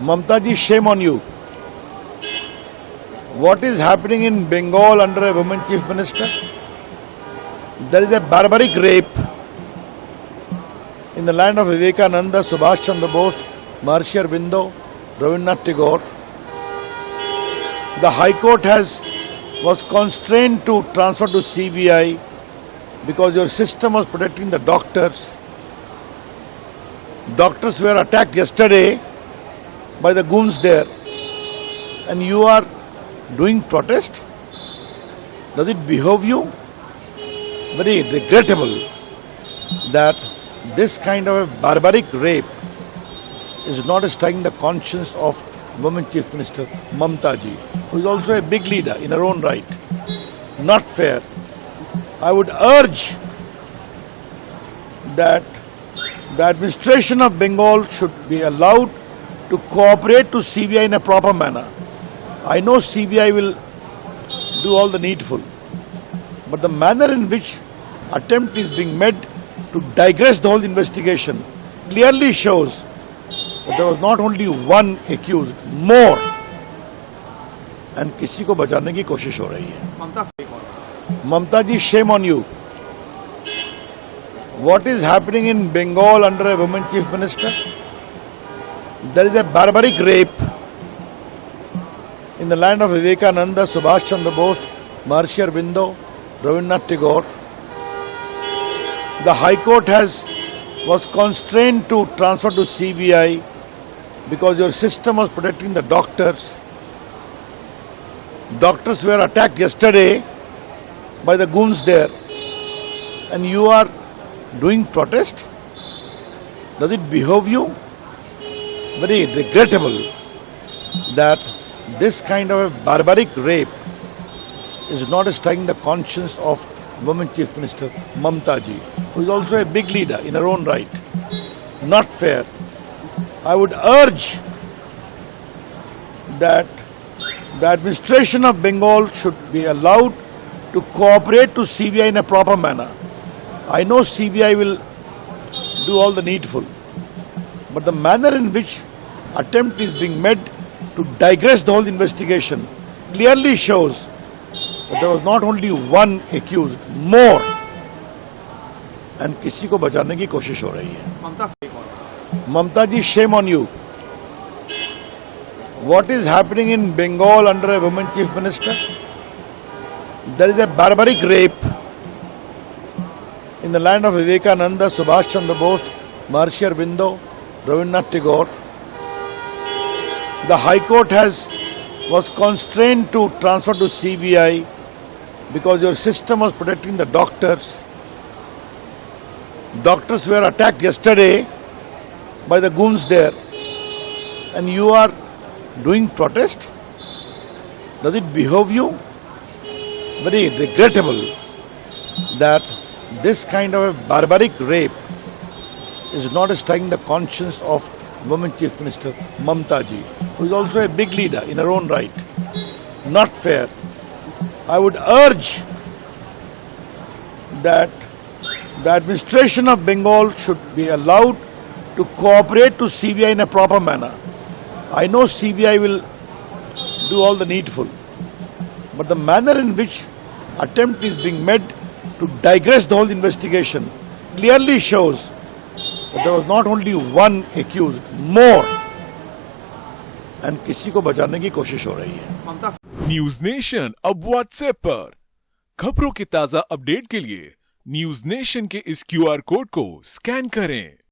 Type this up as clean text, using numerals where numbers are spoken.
Mamta ji, shame on you. What is happening in Bengal under a woman chief minister? There is a barbaric rape in the land of Vivekananda, Subhash Chandra Bose, Maharishi Aurobindo, Rabindranath Tagore. The High Court was constrained to transfer to CBI because your system was protecting the doctors. Doctors were attacked yesterday by the goons there, and you are doing protest? Does it behove you? Very regrettable that this kind of a barbaric rape is not striking the conscience of woman chief minister Mamta ji, who is also a big leader in her own right. Not fair. I would urge that the administration of Bengal should be allowed to cooperate to CBI in a proper manner. I know CBI will do all the needful, but the manner in which attempt is being made to digress the whole investigation clearly shows that there was not only one accused, more, and किसी को बचाने की कोशिश हो रही है. Mamta ji, shame on you. What is happening in Bengal under a woman chief minister? There is a barbaric rape in the land of Vivekananda, Subhash Chandra Bose, Maharishi Aurobindo, Rabindranath Tagore. The High Court was constrained to transfer to CBI because your system was protecting the doctors. Doctors were attacked yesterday by the goons there, and you are doing protest? Does it behove you? Very regrettable that this kind of a barbaric rape is not striking the conscience of woman chief minister Mamta ji, who is also a big leader in her own right. Not fair. I would urge that the administration of Bengal should be allowed to cooperate to CBI in a proper manner. I know CBI will do all the needful, but the manner in which attempt is being made to digress the whole investigation clearly shows that there was not only one accused, more, and किसी को बचाने की कोशिश हो रही है. Mamta ji, shame on you. What is happening in Bengal under a woman chief minister? There is a barbaric rape in the land of Vivekananda, Subhash Chandra Bose, Maharishi Aurobindo, Rabindranath Tagore. The High Court was constrained to transfer to CBI because your system was protecting the doctors. Doctors were attacked yesterday by the goons there, and you are doing protest? Does it behove you? Very regrettable that this kind of a barbaric rape is not striking the conscience of woman chief minister Mamta ji, who is also a big leader in her own right. Not fair. I would urge that the administration of Bengal should be allowed to cooperate to CBI in a proper manner. I know CBI will do all the needful, but the manner in which attempt is being made to digress the whole investigation clearly shows that there was not only one accused, more, and किसी को बचाने की कोशिश हो रही है. News nation अब WhatsApp पर खबरों के ताजा अपडेट के लिए न्यूज नेशन के इस क्यूआर कोड को स्कैन करें.